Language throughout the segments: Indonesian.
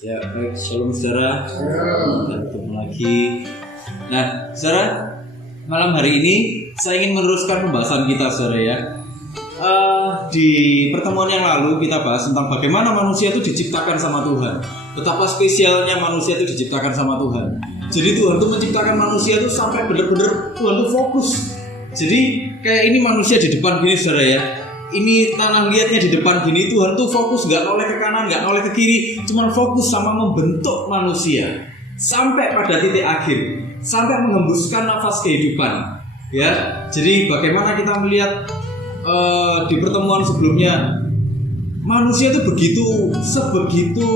Ya, baik, shalom saudara. Kita ketemu lagi. Nah, saudara, malam hari ini saya ingin meneruskan pembahasan kita, saudara ya. Di pertemuan yang lalu kita bahas tentang bagaimana manusia itu diciptakan sama Tuhan. Betapa spesialnya manusia itu diciptakan sama Tuhan. Jadi Tuhan itu menciptakan manusia itu sampai benar-benar Tuhan itu fokus. Jadi kayak ini manusia di depan gini, saudara ya. Ini tanah liatnya di depan gini, Tuhan tuh fokus, gak noleh ke kanan, gak noleh ke kiri, cuma fokus sama membentuk manusia sampai pada titik akhir, sampai menghembuskan nafas kehidupan. Ya, jadi bagaimana kita melihat di pertemuan sebelumnya, manusia itu sebegitu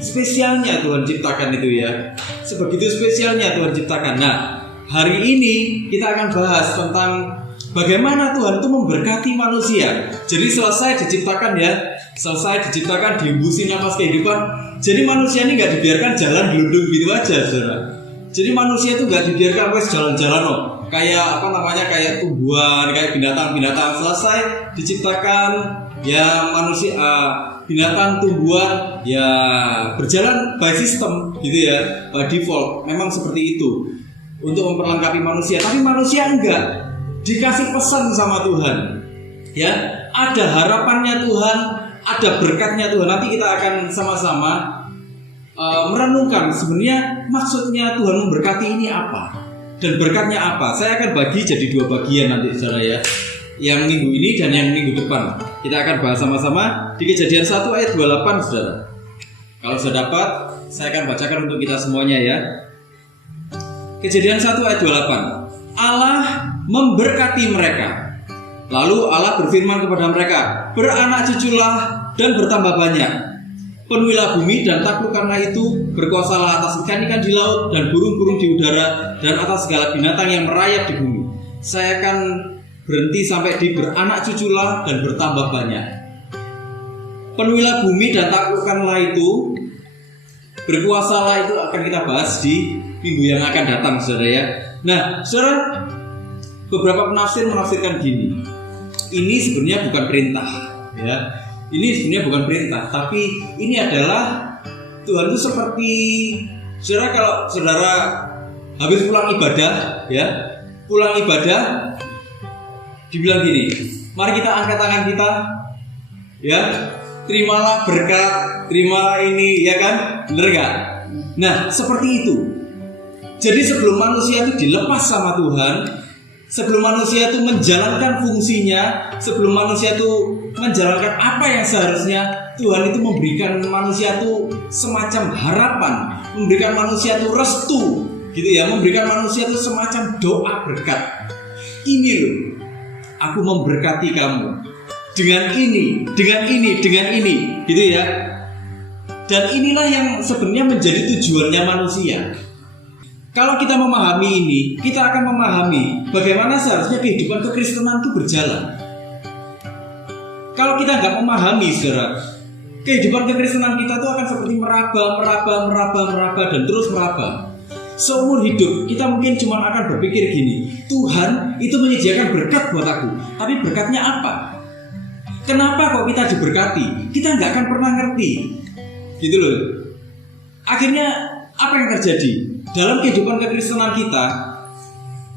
spesialnya Tuhan ciptakan itu ya, sebegitu spesialnya Tuhan ciptakan. Nah, hari ini kita akan bahas tentang bagaimana Tuhan itu memberkati manusia. Jadi selesai diciptakan, dihembusin nafas kehidupan. Jadi manusia ini gak dibiarkan jalan gelundung gitu aja, saudara. Jadi manusia itu gak dibiarkan wes jalan-jalan kayak kayak tumbuhan, kayak binatang-binatang. Selesai diciptakan ya manusia, binatang, tumbuhan ya berjalan by system gitu ya, by default. Memang seperti itu untuk memperlengkapi manusia. Tapi manusia enggak. Dikasih pesan sama Tuhan, ya, ada harapannya Tuhan, ada berkatnya Tuhan. Nanti kita akan sama-sama merenungkan sebenarnya maksudnya Tuhan memberkati ini apa dan berkatnya apa. Saya akan bagi jadi 2 bagian nanti, saudara ya. Yang minggu ini dan yang minggu depan kita akan bahas sama-sama di Kejadian 1 ayat 28, saudara. Kalau sudah dapat, saya akan bacakan untuk kita semuanya ya. Kejadian 1 ayat 28. Allah memberkati mereka. Lalu Allah berfirman kepada mereka, beranak cuculah dan bertambah banyak. Penuhilah bumi dan taklukkanlah itu, berkuasalah atas ikan-ikan di laut dan burung-burung di udara dan atas segala binatang yang merayap di bumi. Saya akan berhenti sampai di beranak cuculah dan bertambah banyak. Penuhilah bumi dan taklukkanlah itu, berkuasalah itu akan kita bahas di minggu yang akan datang, saudara ya. Nah, saudara, beberapa penafsir menafsirkan gini. Ini sebenarnya bukan perintah, ya. Ini sebenarnya bukan perintah, tapi ini adalah Tuhan itu seperti saudara, kalau saudara habis pulang ibadah, ya, pulang ibadah, dibilang gini, mari kita angkat tangan kita, ya, terimalah berkat, terimalah ini, ya kan, bener gak? Nah, seperti itu. Jadi sebelum manusia itu dilepas sama Tuhan, sebelum manusia itu menjalankan fungsinya, sebelum manusia itu menjalankan apa yang seharusnya, Tuhan itu memberikan manusia itu semacam harapan, memberikan manusia itu restu, gitu ya, memberikan manusia itu semacam doa berkat. Ini loh, aku memberkati kamu dengan ini, gitu ya. Dan inilah yang sebenarnya menjadi tujuannya manusia. Kalau kita memahami ini, kita akan memahami bagaimana seharusnya kehidupan kekristenan itu berjalan. Kalau kita nggak memahami, saudara, kehidupan kekristenan kita itu akan seperti meraba dan terus meraba. Seumur hidup kita mungkin cuma akan berpikir gini, Tuhan itu menyediakan berkat buat aku, tapi berkatnya apa? Kenapa kok kita diberkati? Kita nggak akan pernah ngerti, gitu loh. Akhirnya apa yang terjadi? Dalam kehidupan kekristenan kita,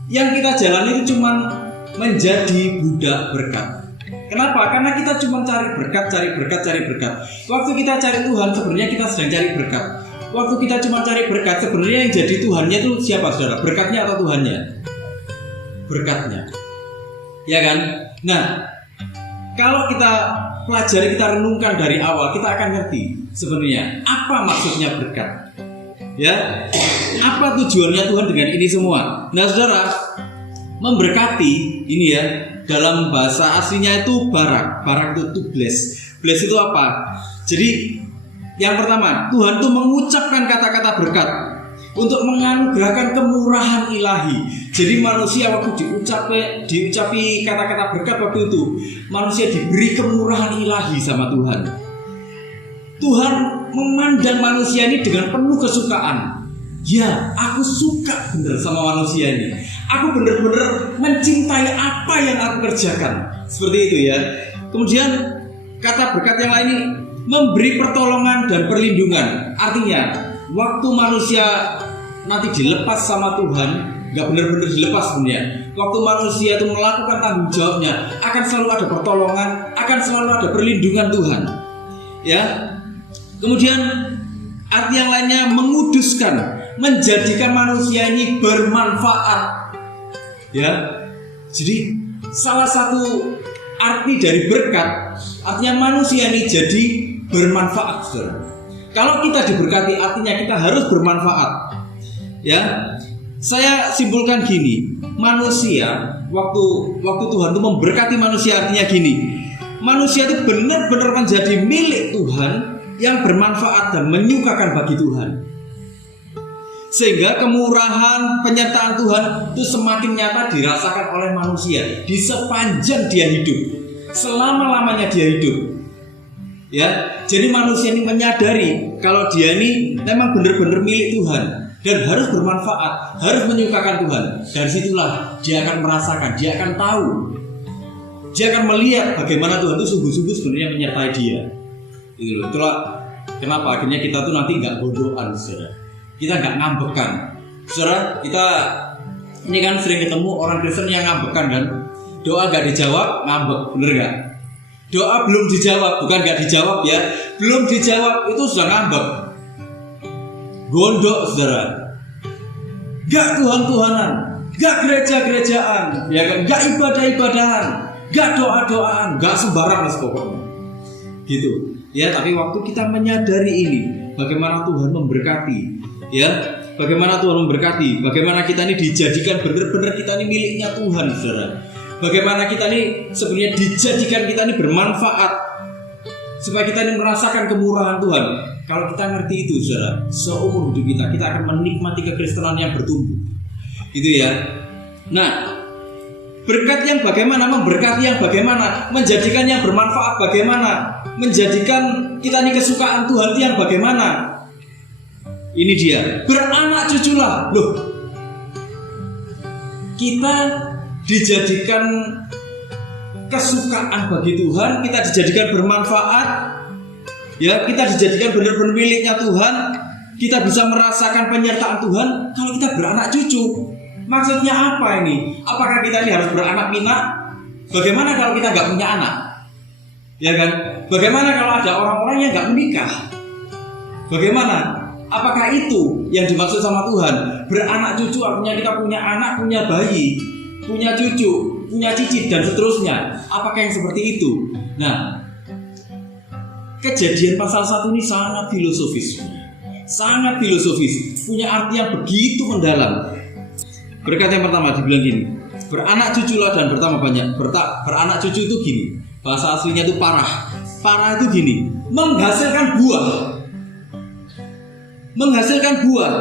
yang kita jalani itu cuma menjadi budak berkat. Kenapa? Karena kita cuma cari berkat. Waktu kita cari Tuhan, sebenarnya kita sedang cari berkat. Waktu kita cuma cari berkat, sebenarnya yang jadi Tuhannya itu siapa, saudara? Berkatnya atau Tuhannya? Berkatnya, ya kan? Nah, kalau kita pelajari, kita renungkan dari awal, kita akan ngerti sebenarnya apa maksudnya berkat. Ya, apa tujuannya Tuhan dengan ini semua? Nah, saudara, memberkati ini ya, dalam bahasa aslinya itu barak itu to bless. Bless itu apa? Jadi yang pertama, Tuhan itu mengucapkan kata-kata berkat untuk menganugerahkan kemurahan ilahi. Jadi manusia waktu diucapi kata-kata berkat waktu itu, manusia diberi kemurahan ilahi sama Tuhan. Tuhan memandang manusia ini dengan penuh kesukaan. Ya, aku suka bener sama manusia ini. Aku bener-bener mencintai apa yang aku kerjakan. Seperti itu ya. Kemudian kata berkat yang lain ini, memberi pertolongan dan perlindungan. Artinya, waktu manusia nanti dilepas sama Tuhan, nggak benar-benar dilepas sebenarnya. Waktu manusia itu melakukan tanggung jawabnya, akan selalu ada pertolongan, akan selalu ada perlindungan Tuhan. Ya. Kemudian arti yang lainnya menguduskan, menjadikan manusia ini bermanfaat. Ya. Jadi salah satu arti dari berkat, artinya manusia ini jadi bermanfaat, saudara. Kalau kita diberkati, artinya kita harus bermanfaat. Ya, saya simpulkan gini, manusia waktu Tuhan itu memberkati manusia, artinya gini, manusia itu benar-benar menjadi milik Tuhan yang bermanfaat dan menyukakan bagi Tuhan. Sehingga kemurahan penyertaan Tuhan itu semakin nyata dirasakan oleh manusia di sepanjang dia hidup, selama-lamanya dia hidup. Ya, jadi manusia ini menyadari kalau dia ini memang benar-benar milik Tuhan dan harus bermanfaat, harus menyukakan Tuhan. Dari situlah dia akan merasakan, dia akan tahu, dia akan melihat bagaimana Tuhan itu sungguh-sungguh sebenarnya menyertai dia. Itulah kenapa akhirnya kita tuh nanti nggak bodohan, saudara. Kita nggak ngambekan, saudara. Kita ini kan sering ketemu orang Kristen yang ngambekan kan, doa nggak dijawab ngambek, bener nggak? Doa belum dijawab, bukan nggak dijawab ya, belum dijawab itu sudah ngambek, gondok, saudara. Nggak Tuhan-Tuhanan, nggak gereja-gerejaan, ya kan? Nggak ibadah-ibadahan, nggak doa-doaan, nggak sembarang lah pokoknya, gitu. Ya, tapi waktu kita menyadari ini, bagaimana Tuhan memberkati, ya, bagaimana Tuhan memberkati, bagaimana kita ini dijadikan benar-benar kita ini miliknya Tuhan, saudara. Bagaimana kita ini sebenarnya dijadikan kita ini bermanfaat, supaya kita ini merasakan kemurahan Tuhan. Kalau kita ngerti itu, saudara, seumur hidup kita akan menikmati kekristenan yang bertumbuh, gitu ya. Nah, berkat yang bagaimana, memberkati yang bagaimana, menjadikan yang bermanfaat bagaimana, menjadikan kita ini kesukaan Tuhan itu yang bagaimana. Ini dia, beranak cuculah. Loh, kita dijadikan kesukaan bagi Tuhan, kita dijadikan bermanfaat, ya, kita dijadikan benar-benar miliknya Tuhan, kita bisa merasakan penyertaan Tuhan kalau kita beranak cucu. Maksudnya apa ini? Apakah kita ini harus beranak pinak? Bagaimana kalau kita nggak punya anak? Ya kan? Bagaimana kalau ada orang-orang yang nggak menikah? Bagaimana? Apakah itu yang dimaksud sama Tuhan? Beranak cucu artinya kita punya anak, punya bayi, punya cucu, punya cicit dan seterusnya. Apakah yang seperti itu? Nah, Kejadian pasal 1 ini sangat filosofis. Sangat filosofis, punya arti yang begitu mendalam. Berkat yang pertama dibilang gini, beranak cuculah dan bertambah banyak. Beranak cucu itu gini, bahasa aslinya itu parah. Parah itu gini, menghasilkan buah. Menghasilkan buah.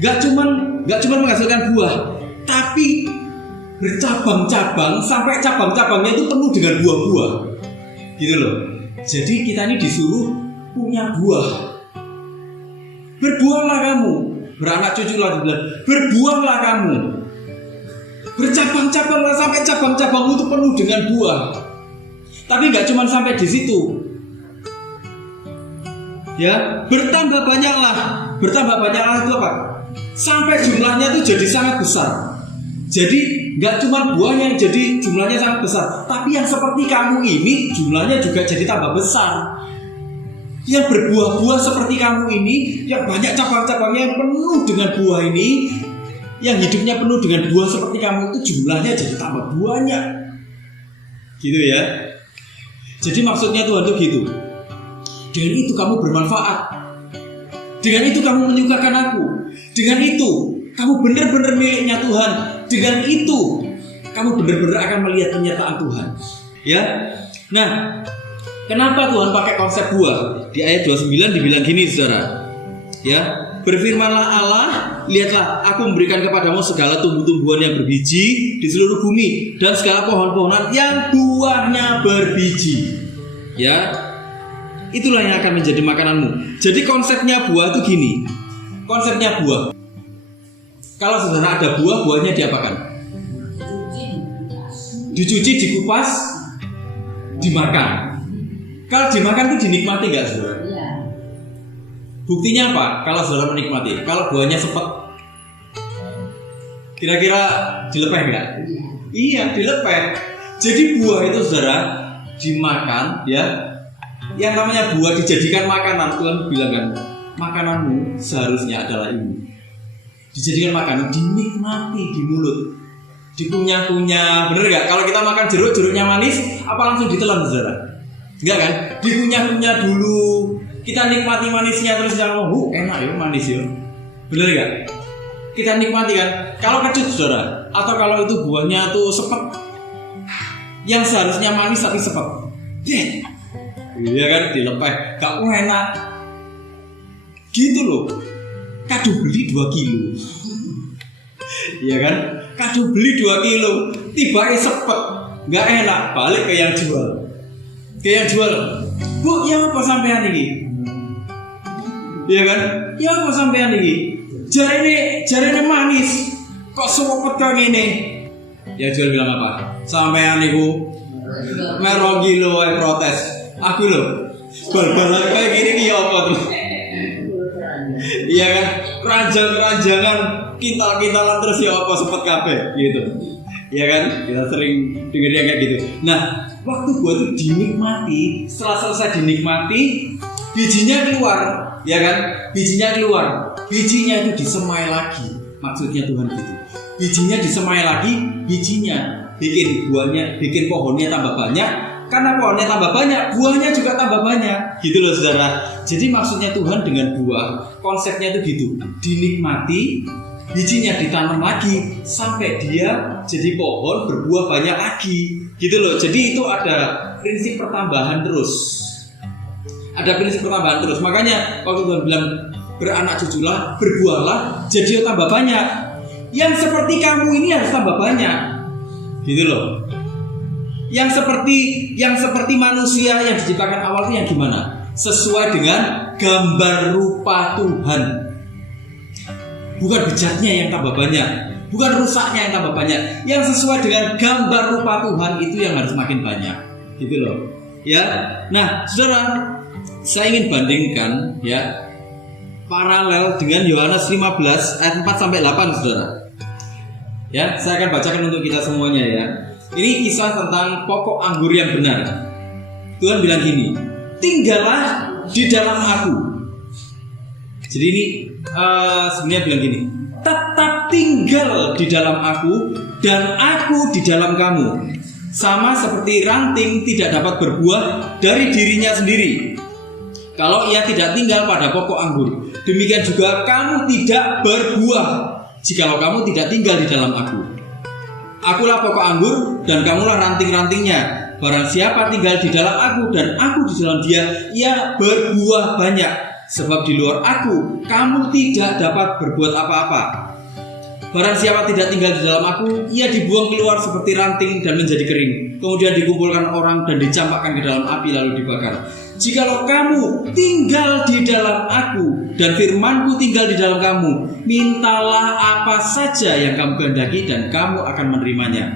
Gak cuman menghasilkan buah, tapi bercabang-cabang sampai cabang-cabangnya itu penuh dengan buah-buah. Gitu loh. Jadi kita ini disuruh punya buah. Berbuahlah kamu, beranak cucu lah dibilang, berbuahlah kamu, bercabang-cabanglah sampai cabang-cabangmu itu penuh dengan buah. Tapi nggak cuma sampai di situ, ya, bertambah banyaklah itu apa? Sampai jumlahnya itu jadi sangat besar. Jadi nggak cuma buahnya yang jadi jumlahnya sangat besar, tapi yang seperti kamu ini jumlahnya juga jadi tambah besar. Yang berbuah-buah seperti kamu ini, yang banyak cabang-cabangnya yang penuh dengan buah ini, yang hidupnya penuh dengan buah seperti kamu itu jumlahnya jadi tambah banyak. Gitu ya. Jadi maksudnya Tuhan itu gitu. Dengan itu kamu bermanfaat. Dengan itu kamu menyukakan aku. Dengan itu kamu benar-benar miliknya Tuhan. Dengan itu kamu benar-benar akan melihat penyertaan Tuhan. Ya. Nah, kenapa Tuhan pakai konsep buah? Di ayat 29 dibilang gini, saudara. Ya, berfirmanlah Allah, lihatlah aku memberikan kepadamu segala tumbuh-tumbuhan yang berbiji di seluruh bumi dan segala pohon-pohonan yang buahnya berbiji. Ya, itulah yang akan menjadi makananmu. Jadi konsepnya buah itu gini. Konsepnya buah. Kalau saudara ada buah, buahnya diapakan? Dicuci, dikupas, dimakan. Kalau dimakan itu dinikmati nggak saudara? Iya. Buktinya apa? Kalau saudara menikmati, kalau buahnya sepet, kira-kira dilepeh nggak? Iya, dilepeh. Jadi buah itu saudara dimakan, ya. Yang namanya buah dijadikan makanan, Tuhan bilang kan, makananmu seharusnya adalah ini. Dijadikan makanan, dinikmati di mulut, dikunyah-kunyah, bener nggak? Kalau kita makan jeruk, jeruknya manis, apa langsung ditelan saudara? Enggak kan? Dikunyah-kunyah dulu, kita nikmati manisnya terus jangan enak ya manis ya, bener nggak? Kita nikmati kan? Kalau kecut saudara, atau kalau itu buahnya tuh sepet, yang seharusnya manis tapi sepet, iya kan? Dilepeh, gak enak. Gitu loh. Kado beli 2 kilo, iya kan? Kado beli 2 kilo, tiba sepet, gak enak, balik ke yang jual. Bu, ya apa sampean ini? Iya kan? Ya apa sampean ini? Jarene manis, kok suwepet kok ngene? Yang jual bilang apa? Sampean niku merong kilo protes. Aku lho, bal-balan kayak gini nih apa tuh? Iya kan? Keranjang-keranjangan, kintal-kintalan terus ya apa sepet kabeh gitu. Iya kan? Kita sering denger yang kayak gitu. Nah, waktu buah itu dinikmati, setelah selesai dinikmati, bijinya keluar, ya kan? Bijinya keluar, bijinya itu disemai lagi. Maksudnya Tuhan gitu. Bijinya disemai lagi, bijinya bikin buahnya, bikin pohonnya tambah banyak. Karena pohonnya tambah banyak, buahnya juga tambah banyak. Gitu loh saudara. Jadi maksudnya Tuhan dengan buah, konsepnya itu gitu. Dinikmati, bijinya ditanam lagi sampai dia jadi pohon berbuah banyak lagi. Gitu loh. Jadi itu ada prinsip pertambahan terus. Ada prinsip pertambahan terus. Makanya waktu Tuhan bilang beranak cuculah, berbuahlah, jadi tambah banyak. Yang seperti kamu ini harus tambah banyak. Gitu loh. Yang seperti manusia yang diciptakan awal itu yang gimana? Sesuai dengan gambar rupa Tuhan. Bukan bejatnya yang tambah banyak, bukan rusaknya yang tambah banyak. Yang sesuai dengan gambar rupa Tuhan itu yang harus makin banyak. Gitu loh. Ya. Nah, saudara, saya ingin bandingkan ya paralel dengan Yohanes 15 ayat 4 sampai 8 saudara. Ya, saya akan bacakan untuk kita semuanya ya. Ini kisah tentang pokok anggur yang benar. Tuhan bilang gini, tinggallah di dalam aku. Jadi ini sebenarnya bilang gini, tetap tinggal di dalam aku dan aku di dalam kamu. Sama seperti ranting tidak dapat berbuah dari dirinya sendiri kalau ia tidak tinggal pada pokok anggur. Demikian juga kamu tidak berbuah jikalau kamu tidak tinggal di dalam aku. Akulah pokok anggur dan kamulah ranting-rantingnya. Barang siapa tinggal di dalam aku dan aku di dalam dia, ia berbuah banyak. Sebab di luar aku, kamu tidak dapat berbuat apa-apa. Barang siapa tidak tinggal di dalam aku, ia dibuang keluar seperti ranting dan menjadi kering. Kemudian dikumpulkan orang dan dicampakkan ke dalam api lalu dibakar. Jikalau kamu tinggal di dalam aku dan firmanku tinggal di dalam kamu, mintalah apa saja yang kamu kehendaki dan kamu akan menerimanya.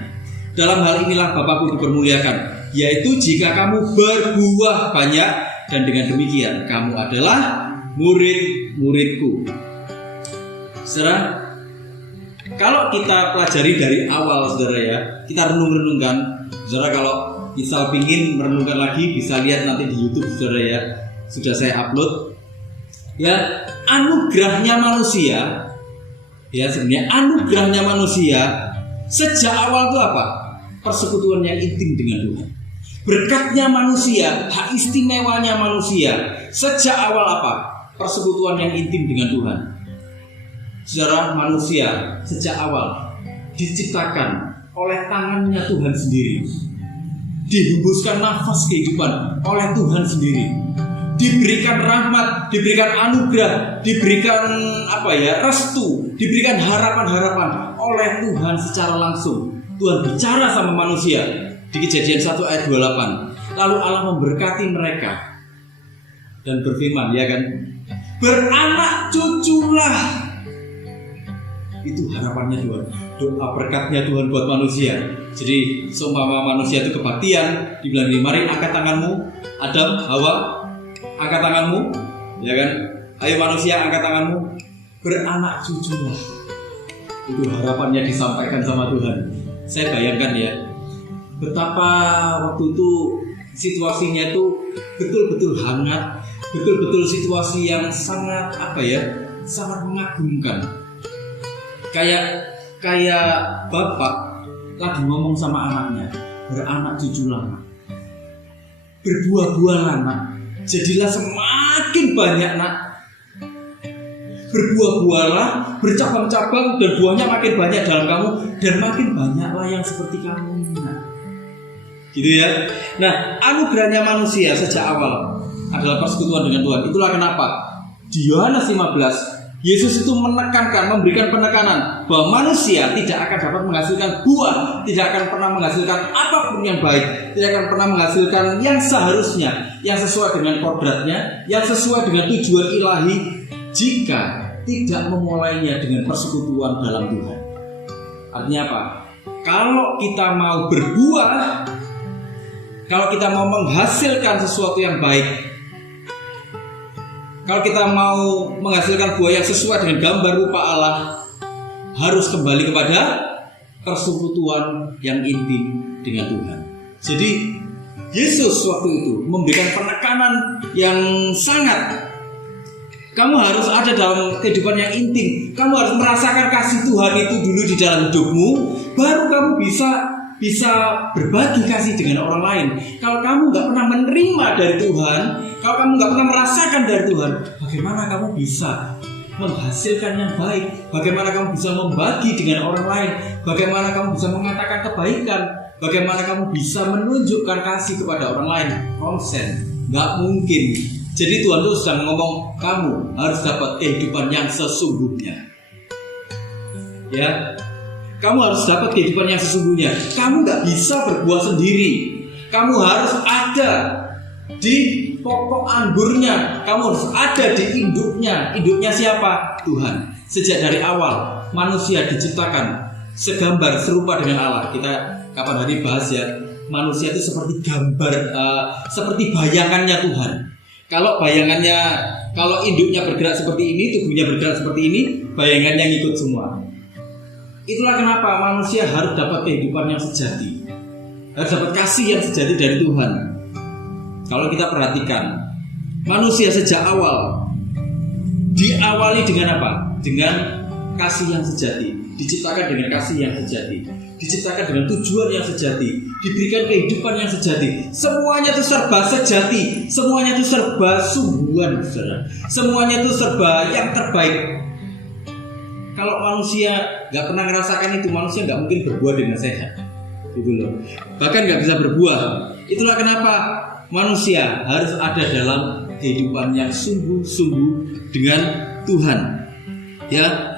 Dalam hal inilah Bapakku dipermuliakan, yaitu jika kamu berbuah banyak, dan dengan demikian kamu adalah murid-muridku. Saudara, kalau kita pelajari dari awal saudara ya, kita renung-renungkan. Saudara kalau misal pingin merenungkan lagi, bisa lihat nanti di YouTube saudara ya, sudah saya upload. Ya, anugerahnya manusia, ya sebenarnya anugerahnya manusia sejak awal itu apa? Persekutuan yang intim dengan Tuhan. Berkatnya manusia, hak istimewanya manusia sejak awal apa? Persekutuan yang intim dengan Tuhan. Saudara, manusia sejak awal diciptakan oleh tangannya Tuhan sendiri, dihembuskan nafas kehidupan oleh Tuhan sendiri, diberikan rahmat, diberikan anugerah, diberikan restu, diberikan harapan-harapan oleh Tuhan secara langsung. Tuhan bicara sama manusia di Kejadian 1 ayat 28. Lalu Allah memberkati mereka dan berfirman, ya kan, beranak cuculah. Itu harapannya Tuhan, doa berkatnya Tuhan buat manusia. Jadi seumpama manusia itu kebaktian, dibilang ini, mari angkat tanganmu, Adam, Hawa, angkat tanganmu, ya kan? Ayo manusia angkat tanganmu, beranak cuculah. Itu harapannya disampaikan sama Tuhan. Saya bayangkan ya, betapa waktu itu situasinya itu betul-betul hangat, betul-betul situasi yang sangat sangat mengagumkan. Kayak bapak lagi ngomong sama anaknya, beranak cuculah, berbuah-buahlah nak, jadilah semakin banyak nak, berbuah-buahlah, bercabang-cabang dan buahnya makin banyak dalam kamu, dan makin banyaklah yang seperti kamu nak. Gitu ya. Nah, anugerahnya manusia sejak awal adalah persekutuan dengan Tuhan. Itulah kenapa di Yohanes 15 Yesus itu menekankan, memberikan penekanan bahwa manusia tidak akan dapat menghasilkan buah, tidak akan pernah menghasilkan apapun yang baik, tidak akan pernah menghasilkan yang seharusnya, yang sesuai dengan kodratnya, yang sesuai dengan tujuan ilahi, jika tidak memulainya dengan persekutuan dalam Tuhan. Artinya apa? Kalau kita mau berbuah, kalau kita mau menghasilkan sesuatu yang baik, kalau kita mau menghasilkan buah yang sesuai dengan gambar rupa Allah, harus kembali kepada persekutuan yang intim dengan Tuhan. Jadi Yesus waktu itu memberikan penekanan yang sangat. Kamu harus ada dalam kehidupan yang intim. Kamu harus merasakan kasih Tuhan itu dulu di dalam hidupmu, baru kamu bisa berbagi kasih dengan orang lain. Kalau kamu nggak pernah menerima dari Tuhan, kalau kamu nggak pernah merasakan dari Tuhan, bagaimana kamu bisa menghasilkan yang baik? Bagaimana kamu bisa membagi dengan orang lain? Bagaimana kamu bisa mengatakan kebaikan? Bagaimana kamu bisa menunjukkan kasih kepada orang lain? Konsen, nggak mungkin. Jadi Tuhan itu sedang ngomong, kamu harus dapat kehidupan yang sesungguhnya. Ya, kamu harus dapat kehidupan yang sesungguhnya. Kamu nggak bisa berbuah sendiri. Kamu harus ada di pokok anggurnya. Kamu harus ada di induknya. Induknya siapa? Tuhan. Sejak dari awal manusia diciptakan segambar serupa dengan Allah. Kita kapan hari bahas ya, manusia itu seperti gambar, seperti bayangannya Tuhan. Kalau induknya bergerak seperti ini, tubuhnya bergerak seperti ini, bayangannya ngikut semua. Itulah kenapa manusia harus dapat kehidupan yang sejati, harus dapat kasih yang sejati dari Tuhan. Kalau kita perhatikan, manusia sejak awal diawali dengan apa? Dengan kasih yang sejati. Diciptakan dengan kasih yang sejati, diciptakan dengan tujuan yang sejati, diberikan kehidupan yang sejati. Semuanya itu serba sejati, semuanya itu serba sungguhan, saudara. Semuanya itu serba yang terbaik. Kalau manusia nggak pernah merasakan itu, manusia nggak mungkin berbuah dengan sehat, gitu loh. Bahkan nggak bisa berbuah. Itulah kenapa manusia harus ada dalam kehidupan yang sungguh-sungguh dengan Tuhan, ya.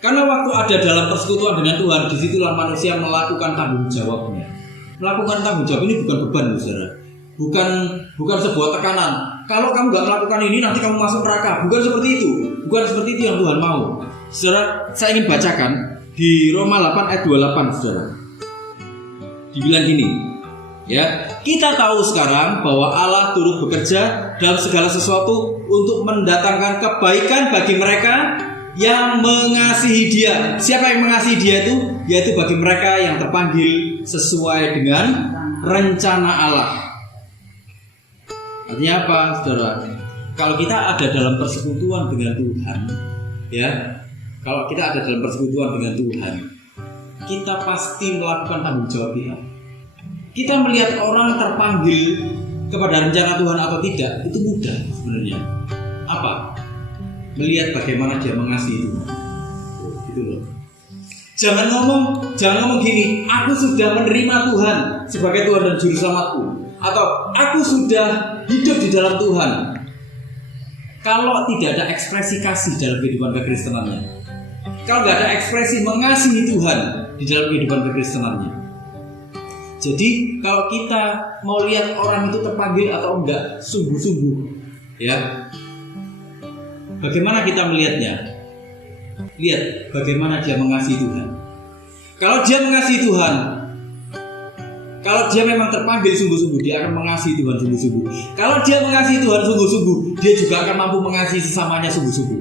Karena waktu ada dalam persekutuan dengan Tuhan, disitulah manusia melakukan tanggung jawabnya. Melakukan tanggung jawab ini bukan beban, saudara. Bukan sebuah tekanan. Kalau kamu nggak melakukan ini, nanti kamu masuk neraka. Bukan seperti itu. Bukan seperti itu yang Tuhan mau. Saudara, saya ingin bacakan di Roma 8 ayat 28, saudara. Dibilang gini, ya, kita tahu sekarang bahwa Allah turut bekerja dalam segala sesuatu untuk mendatangkan kebaikan bagi mereka yang mengasihi Dia. Siapa yang mengasihi Dia itu? Yaitu bagi mereka yang terpanggil sesuai dengan rencana Allah. Artinya apa, saudara? Kalau kita ada dalam persekutuan dengan Tuhan, ya, kalau kita ada dalam persekutuan dengan Tuhan, kita pasti melakukan tanggung jawab kita. Kita melihat orang terpanggil kepada rencana Tuhan atau tidak, itu mudah sebenarnya. Apa? Melihat bagaimana dia mengasihi Tuhan. Gitu loh. Jangan ngomong gini, aku sudah menerima Tuhan sebagai Tuhan dan Juru Selamatku, atau aku sudah hidup di dalam Tuhan. Kalau tidak ada ekspresi kasih dalam kehidupan kekristenannya, kalau tidak ada ekspresi mengasihi Tuhan di dalam kehidupan kekristenannya, jadi kalau kita mau lihat orang itu terpanggil atau enggak sungguh-sungguh, ya, bagaimana kita melihatnya? lihat bagaimana dia mengasihi Tuhan. Kalau dia mengasihi Tuhan, kalau dia memang terpanggil sungguh-sungguh, dia akan mengasihi Tuhan sungguh-sungguh. Kalau dia mengasihi Tuhan sungguh-sungguh, dia juga akan mampu mengasihi sesamanya sungguh-sungguh.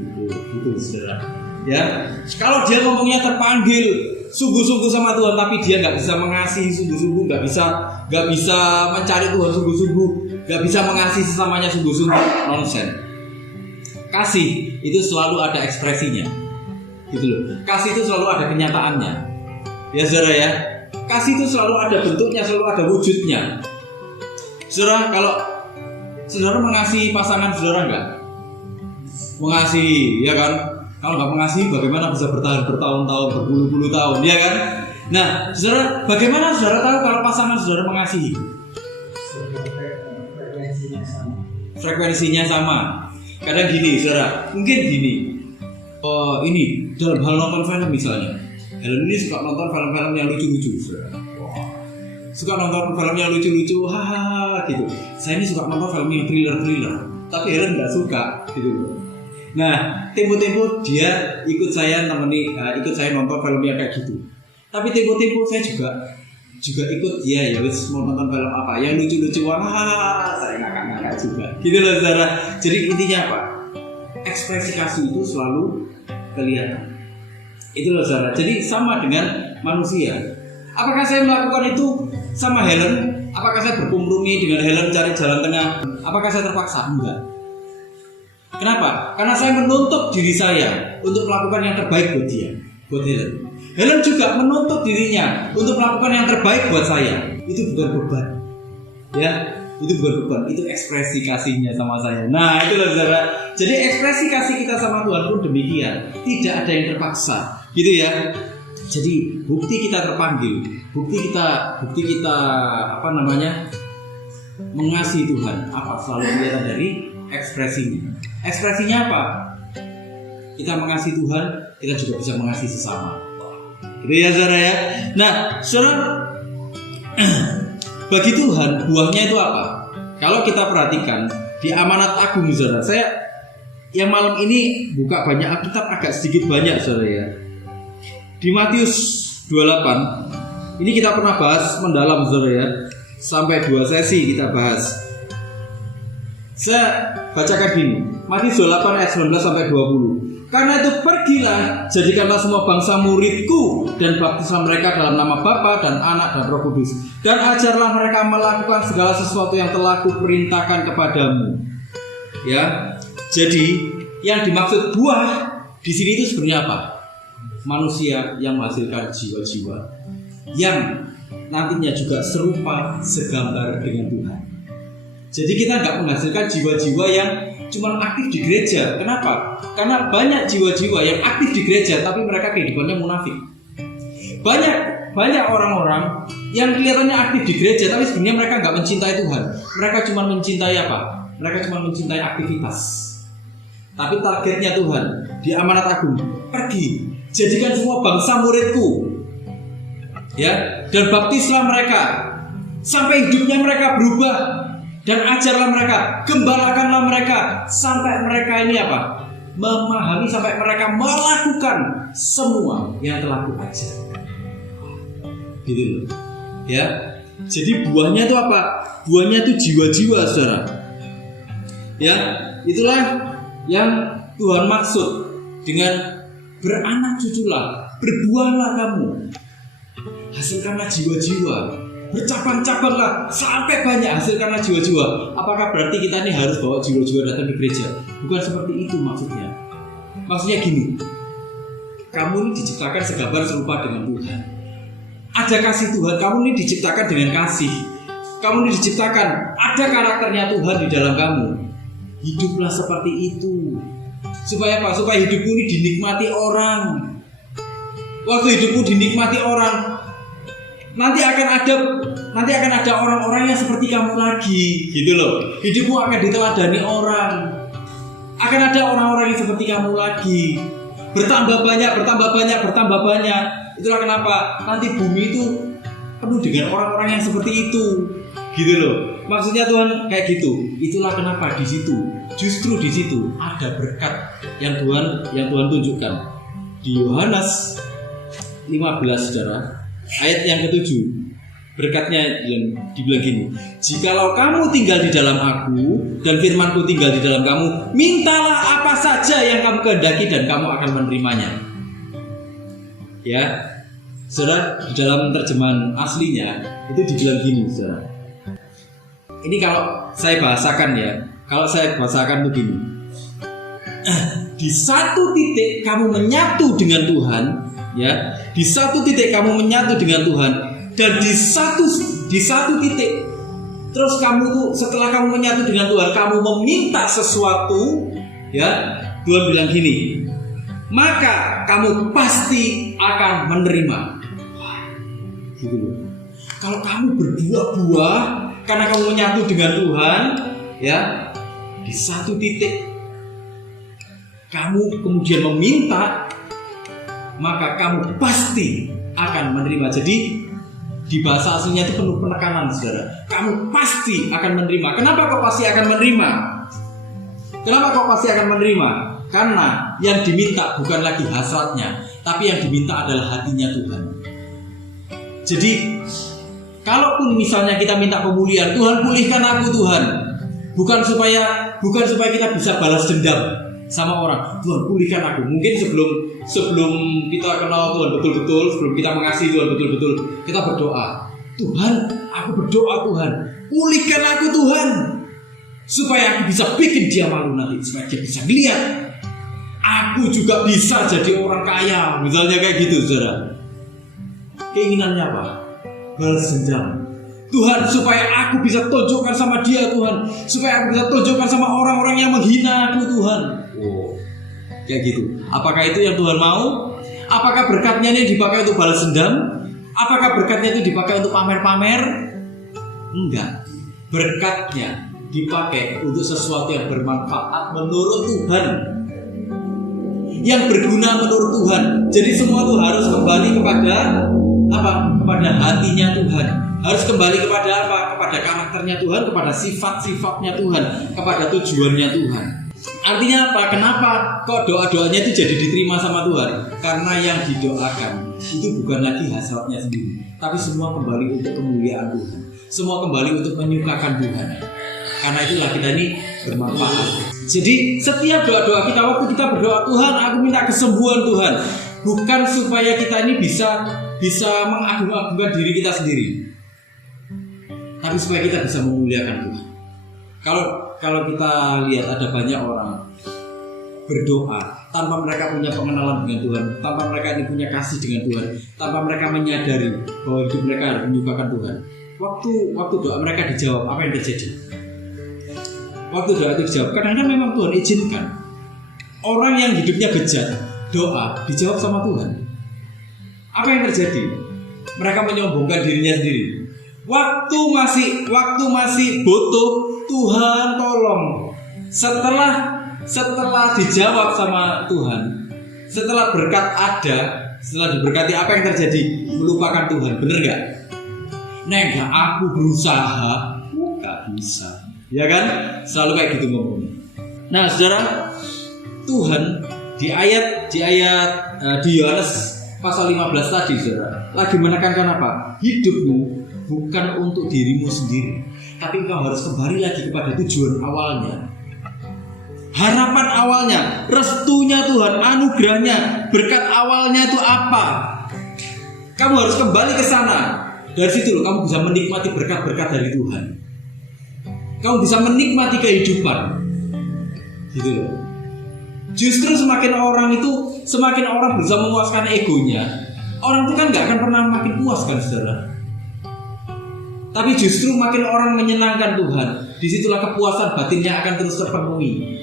Itu saudara. Ya, kalau dia ngomongnya terpanggil sungguh-sungguh sama Tuhan, tapi dia nggak bisa mengasihi sungguh-sungguh, nggak bisa mencari Tuhan sungguh-sungguh, nggak bisa mengasihi sesamanya sungguh-sungguh, nonsen. Kasih itu selalu ada ekspresinya, gitu loh. Kasih itu selalu ada kenyataannya, ya saudara ya. Kasih itu selalu ada bentuknya, selalu ada wujudnya. Saudara, kalau saudara mengasihi pasangan saudara nggak? Mengasihi, ya kan? Kalau nggak mengasihi, bagaimana bisa bertahan bertahun-tahun, berpuluh-puluh tahun, ya kan? Nah, saudara, bagaimana saudara tahu kalau pasangan saudara mengasihi? Frekuensinya sama. Kadang gini, saudara, mungkin gini. Ini dalam hal nonton film misalnya. Helen ini suka nonton film-film yang lucu-lucu, saudara. Suka nonton film yang lucu-lucu, hahaha, gitu. Saya ini suka nonton film yang thriller-thriller, tapi Helen nggak suka, gitu. Nah, tempo-tempo dia ikut saya nonton filmnya kayak gitu. Tapi tempo-tempo saya juga ikut dia, ya wis mau nonton film apa yang lucu-lucu, wah saya ngakak-ngakak juga. Gitu loh saudara. Jadi intinya apa? Ekspresi kasih itu selalu kelihatan. Itu loh saudara. Jadi sama dengan manusia. Apakah saya melakukan itu sama Helen? Apakah saya berkompromi dengan Helen cari jalan tengah? Apakah saya terpaksa? Enggak. Kenapa? Karena saya menuntut diri saya untuk melakukan yang terbaik buat dia, buat Helen. Helen juga menuntut dirinya untuk melakukan yang terbaik buat saya. Itu bukan beban, ya. Itu bukan beban, itu ekspresi kasihnya sama saya. Nah, itu loh saudara. Jadi ekspresi kasih kita sama Tuhan pun demikian. Tidak ada yang terpaksa, gitu ya. Jadi bukti kita terpanggil, bukti kita mengasihi Tuhan. Apa selalu kelihatan dari ekspresinya. Ekspresinya apa? Kita mengasihi Tuhan, kita juga bisa mengasihi sesama. Gitu ya saudara ya. Nah, saudara, bagi Tuhan buahnya itu apa? Kalau kita perhatikan di Amanat Agung saudara, saya yang malam ini buka banyak Alkitab, agak sedikit banyak saudara ya. Di Matius 28 ini kita pernah bahas mendalam saudara ya. Sampai 2 sesi kita bahas. Saya bacakan gini, Matius 28 ayat 19 sampai 20. Karena itu pergilah, jadikanlah semua bangsa muridku dan baptislah mereka dalam nama Bapa dan Anak dan Roh Kudus, dan ajarlah mereka melakukan segala sesuatu yang telah kuperintahkan kepadamu. Ya, jadi yang dimaksud buah di sini itu sebenarnya apa? Manusia yang menghasilkan jiwa-jiwa yang nantinya juga serupa segambar dengan Tuhan. Jadi kita nggak menghasilkan jiwa-jiwa yang cuma aktif di gereja. Kenapa? Karena banyak jiwa-jiwa yang aktif di gereja tapi mereka kehidupannya munafik. Banyak orang-orang yang kelihatannya aktif di gereja tapi sebenarnya mereka nggak mencintai Tuhan. Mereka cuma mencintai apa? Mereka cuma mencintai aktivitas. Tapi targetnya Tuhan di Amanat Agung, pergi, jadikan semua bangsa muridku, ya, dan baptislah mereka sampai hidupnya mereka berubah. Dan ajarlah mereka, gembalakanlah mereka sampai mereka ini apa? Memahami, sampai mereka melakukan semua yang telah kuajar. Gitu loh. Ya. Jadi buahnya itu apa? Buahnya itu jiwa-jiwa, saudara. Ya, itulah yang Tuhan maksud dengan beranak cuculah, berbuahlah kamu. Hasilkanlah jiwa-jiwa. Bercabang-cabanglah sampai banyak, hasilkanlah jiwa-jiwa. Apakah berarti kita ini harus bawa jiwa-jiwa datang ke gereja? Bukan seperti itu maksudnya. Maksudnya gini, kamu ini diciptakan segambar serupa dengan Tuhan. Ada kasih Tuhan, kamu ini diciptakan dengan kasih. Kamu ini diciptakan, ada karakternya Tuhan di dalam kamu. Hiduplah seperti itu. Supaya apa? Supaya hidupmu ini dinikmati orang. Waktu hidupmu dinikmati orang, nanti akan ada orang-orang yang seperti kamu lagi, gitu loh. Hidupmu akan diteladani orang. Akan ada orang-orang yang seperti kamu lagi. Bertambah banyak. Itulah kenapa nanti bumi itu penuh dengan orang-orang yang seperti itu, gitu loh. Maksudnya Tuhan kayak gitu. Itulah kenapa justru di situ ada berkat yang Tuhan tunjukkan. Di Yohanes 15 saudara, ayat yang ke-7, berkatnya dibilang gini, jikalau kamu tinggal di dalam aku dan firmanku tinggal di dalam kamu, mintalah apa saja yang kamu kehendaki dan kamu akan menerimanya. Ya, saudara, di dalam terjemahan aslinya itu dibilang gini, saudara. Ini kalau saya bahasakan ya, kalau saya bahasakan begini, di satu titik kamu menyatu dengan Tuhan, ya, di satu titik kamu menyatu dengan Tuhan, dan di satu titik terus kamu tuh setelah kamu menyatu dengan Tuhan, kamu meminta sesuatu, ya, Tuhan bilang gini, maka kamu pasti akan menerima. Gitu loh. Kalau kamu berbuah-buah karena kamu menyatu dengan Tuhan, ya, di satu titik kamu kemudian meminta, maka kamu pasti akan menerima. Jadi di bahasa aslinya itu penuh penekanan, saudara. Kamu pasti akan menerima. Kenapa kok pasti akan menerima? Kenapa kok pasti akan menerima? Karena yang diminta bukan lagi hasratnya, tapi yang diminta adalah hatinya Tuhan. Jadi kalaupun misalnya kita minta pemulihan, Tuhan pulihkan aku Tuhan, bukan supaya kita bisa balas dendam sama orang. Tuhan pulihkan aku. Mungkin sebelum kita kenal Tuhan betul-betul, sebelum kita mengasihi Tuhan betul-betul, kita berdoa, Tuhan, aku berdoa Tuhan, pulihkan aku Tuhan, supaya aku bisa bikin dia malu nanti, supaya dia bisa lihat aku juga bisa jadi orang kaya, misalnya kayak gitu, saudara. Keinginannya apa? Balas dendam. Tuhan, supaya aku bisa tunjukkan sama dia Tuhan, supaya aku bisa tunjukkan sama orang-orang yang menghina aku Tuhan. Oh, kayak gitu. Apakah itu yang Tuhan mau? Apakah berkatnya ini dipakai untuk balas dendam? Apakah berkatnya itu dipakai untuk pamer-pamer? Enggak. Berkatnya dipakai untuk sesuatu yang bermanfaat menurut Tuhan, yang berguna menurut Tuhan. Jadi semua itu harus kembali kepada apa? Kepada hatinya Tuhan. Harus kembali kepada apa? Kepada karakternya Tuhan, kepada sifat-sifatnya Tuhan, kepada tujuannya Tuhan. Artinya apa? Kenapa kok doa-doanya itu jadi diterima sama Tuhan? Karena yang didoakan itu bukan lagi hasratnya sendiri, tapi semua kembali untuk kemuliaan Tuhan. Semua kembali untuk menyukakan Tuhan. Karena itulah kita ini bermanfaat. Jadi setiap doa-doa kita, waktu kita berdoa, Tuhan, aku minta kesembuhan Tuhan, bukan supaya kita ini bisa mengagung-agungkan diri kita sendiri, tapi supaya kita bisa memuliakan Tuhan. Kalau kita lihat ada banyak orang berdoa tanpa mereka punya pengenalan dengan Tuhan, tanpa mereka ini punya kasih dengan Tuhan, tanpa mereka menyadari bahwa hidup mereka harus menyukakan Tuhan. Waktu doa mereka dijawab, apa yang terjadi? Waktu doa itu dijawab, kadang-kadang memang Tuhan izinkan orang yang hidupnya bejat, doa dijawab sama Tuhan. Apa yang terjadi? Mereka menyombongkan dirinya sendiri. Waktu masih butuh, Tuhan tolong. Setelah dijawab sama Tuhan, setelah berkat ada, setelah diberkati, apa yang terjadi? Melupakan Tuhan, bener gak? Enggak, aku berusaha, gak bisa, ya kan? Selalu kayak gitu ngomongnya. Nah, saudara, Tuhan di Yohanes pasal 15 tadi, saudara, lagi menekankan apa? Hidupmu bukan untuk dirimu sendiri, tapi engkau harus kembali lagi kepada tujuan awalnya, harapan awalnya, restunya Tuhan, anugerahnya, berkat awalnya itu apa? Kamu harus kembali ke sana. Dari situ loh kamu bisa menikmati berkat-berkat dari Tuhan. Kamu bisa menikmati kehidupan, gitu loh. Justru semakin orang berusaha memuaskan egonya, orang itu kan nggak akan pernah makin puas kan, saudara. Tapi justru makin orang menyenangkan Tuhan, disitulah kepuasan batinnya akan terus terpenuhi.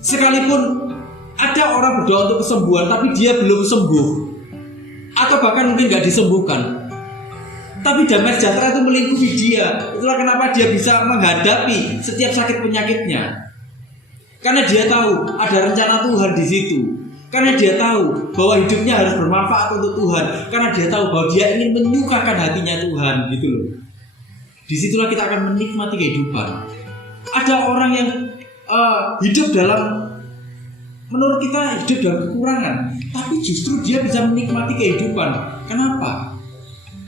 Sekalipun ada orang berdoa untuk kesembuhan, tapi dia belum sembuh, atau bahkan mungkin nggak disembuhkan, tapi damai sejahtera itu melingkupi dia. Itulah kenapa dia bisa menghadapi setiap sakit penyakitnya, karena dia tahu ada rencana Tuhan di situ. Karena dia tahu bahwa hidupnya harus bermanfaat untuk Tuhan. Karena dia tahu bahwa dia ingin menyukakan hatinya Tuhan, gitu loh. Disitulah kita akan menikmati kehidupan. Ada orang yang hidup dalam menurut kita hidup dalam kekurangan, tapi justru dia bisa menikmati kehidupan. Kenapa?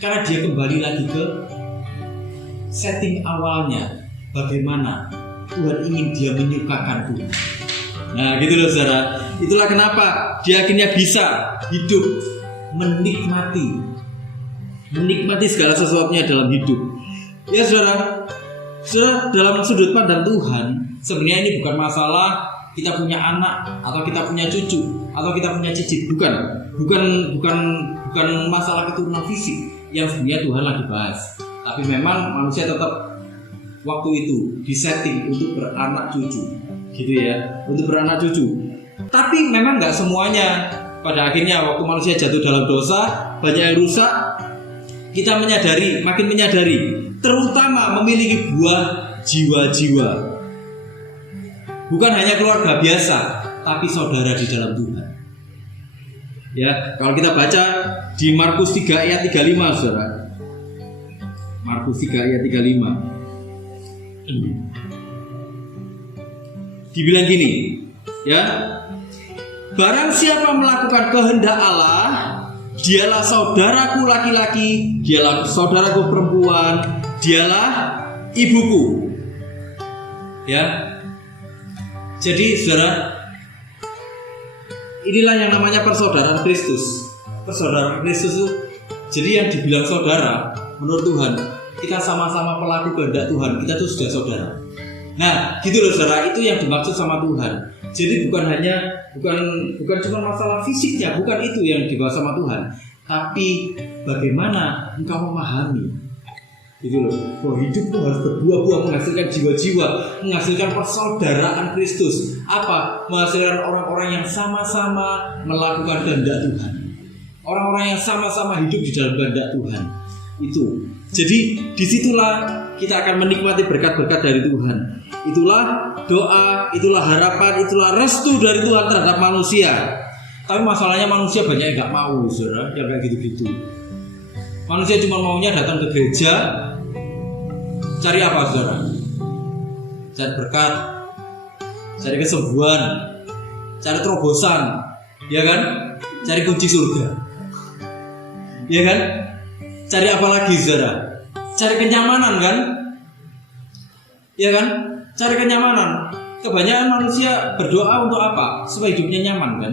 Karena dia kembali lagi ke setting awalnya. Bagaimana Tuhan ingin dia menyukakan Tuhan. Nah gitu loh saudara. Itulah kenapa dia akhirnya bisa hidup menikmati segala sesuatunya dalam hidup. Ya saudara, dalam sudut pandang Tuhan, sebenarnya ini bukan masalah kita punya anak atau kita punya cucu atau kita punya cicit, bukan masalah keturunan fisik yang sebenarnya Tuhan lagi bahas. Tapi memang manusia tetap waktu itu disetting untuk beranak cucu, gitu ya, untuk beranak cucu. Tapi memang nggak semuanya. Pada akhirnya waktu manusia jatuh dalam dosa, banyak yang rusak. Kita makin menyadari, terutama memiliki buah jiwa-jiwa. Bukan hanya keluarga biasa, tapi saudara di dalam Tuhan. Ya, kalau kita baca di Markus 3 ayat 35, saudara. Markus 3 ayat 35. Dibilang gini, ya. Barang siapa melakukan kehendak Allah, dialah saudaraku laki-laki, dialah saudaraku perempuan, dialah ibuku. Ya. Jadi saudara, inilah yang namanya persaudaraan Kristus. Persaudaraan Kristus itu, jadi yang dibilang saudara menurut Tuhan, kita sama-sama pelaku kehendak Tuhan, kita tuh sudah saudara. Nah, gitu loh saudara, itu yang dimaksud sama Tuhan. Jadi bukan cuma masalah fisiknya, bukan itu yang dibahas sama Tuhan, tapi bagaimana engkau memahami gitu loh, bahwa hidup itu harus berbuah-buah, menghasilkan jiwa-jiwa, menghasilkan persaudaraan Kristus. Apa? Menghasilkan orang-orang yang sama-sama melakukan kehendak Tuhan, orang-orang yang sama-sama hidup di dalam kehendak Tuhan. Itu. Jadi disitulah kita akan menikmati berkat-berkat dari Tuhan. Itulah doa, itulah harapan, itulah restu dari Tuhan terhadap manusia. Tapi masalahnya manusia banyak yang gak mau, saudara, yang kayak gitu-gitu. Manusia cuma maunya datang ke gereja, cari apa, saudara? Cari berkat, cari kesembuhan, cari terobosan, ya kan? Cari kunci surga, ya kan? Cari apa lagi, saudara? Cari kenyamanan, kan? Ya kan? Cari kenyamanan. Kebanyakan manusia berdoa untuk apa? Supaya hidupnya nyaman, kan?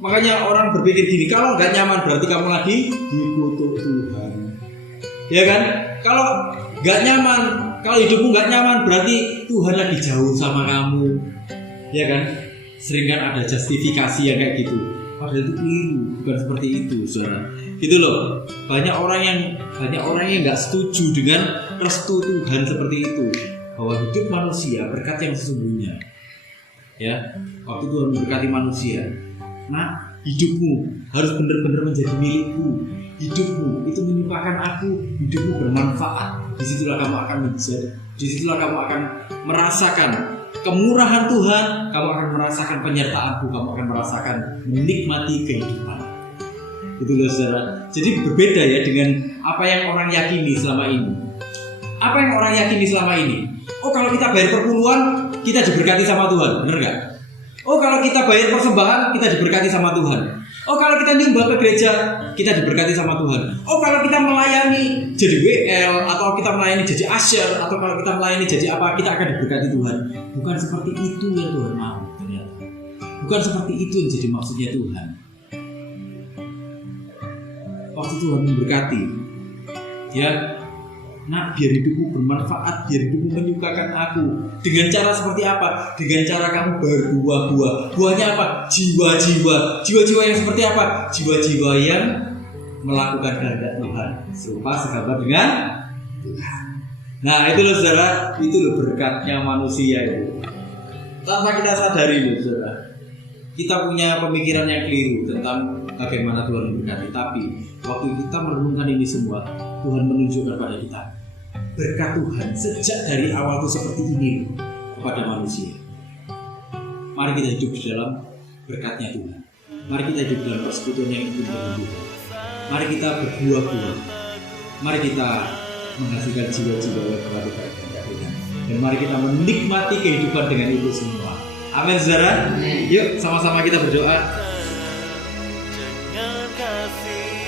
Makanya orang berpikir gini, kalau nggak nyaman berarti kamu lagi dikutuk Tuhan, ya kan? Kalau nggak nyaman, kalau hidupmu nggak nyaman berarti Tuhan lagi jauh sama kamu, ya kan? Sering kan ada justifikasi yang kayak gitu. Padahal itu keliru, bukan seperti itu, saudara. Gitu loh. Banyak orang yang nggak setuju dengan restu Tuhan seperti itu, bahwa hidup manusia berkat yang sesungguhnya. Ya, waktu Tuhan memberkati manusia, nah hidupmu harus benar-benar menjadi milikku. Hidupmu itu menyukakan aku, hidupmu bermanfaat. Disitulah kamu akan menjadi, disitulah kamu akan merasakan kemurahan Tuhan, kamu akan merasakan penyertaanku, kamu akan merasakan menikmati kehidupan. Itu loh saudara. Jadi berbeda ya dengan apa yang orang yakini selama ini. Apa yang orang yakini selama ini? Oh, kalau kita bayar perpuluhan, kita diberkati sama Tuhan, benar gak? Oh, kalau kita bayar persembahan, kita diberkati sama Tuhan. Oh, kalau kita nyumbang ke gereja, kita diberkati sama Tuhan. Oh, kalau kita melayani jadi WL, atau kita melayani jadi usher, atau kalau kita melayani jadi apa, kita akan diberkati Tuhan. Bukan seperti itu yang Tuhan mau, ternyata. Bukan seperti itu yang jadi maksudnya Tuhan. Waktu Tuhan memberkati, ya, nah, biar hidupmu bermanfaat, biar hidupmu menyukakan aku. Dengan cara seperti apa? Dengan cara kamu berbuah-buah. Buahnya apa? Jiwa-jiwa. Jiwa-jiwa yang seperti apa? Jiwa-jiwa yang melakukan kehendak Tuhan, serupa segambar dengan Tuhan. Nah, itu loh saudara, itu loh berkatnya manusia itu. Tanpa kita sadari loh saudara, kita punya pemikiran yang keliru tentang bagaimana Tuhan memberkati. Tapi waktu kita merenungkan ini semua, Tuhan menunjukkan pada kita berkat Tuhan sejak dari awal itu seperti ini kepada manusia. Mari kita hidup di dalam berkatnya Tuhan. Mari kita hidup dalam persekutuan yang intim dengan Tuhan. Mari kita berbuah-buah. Mari kita menghasilkan jiwa-jiwa yang melakukan kehendak Tuhan. Dan mari kita menikmati kehidupan dengan itu semua. Amin saudara. Yuk sama-sama kita berdoa. Jangan kasih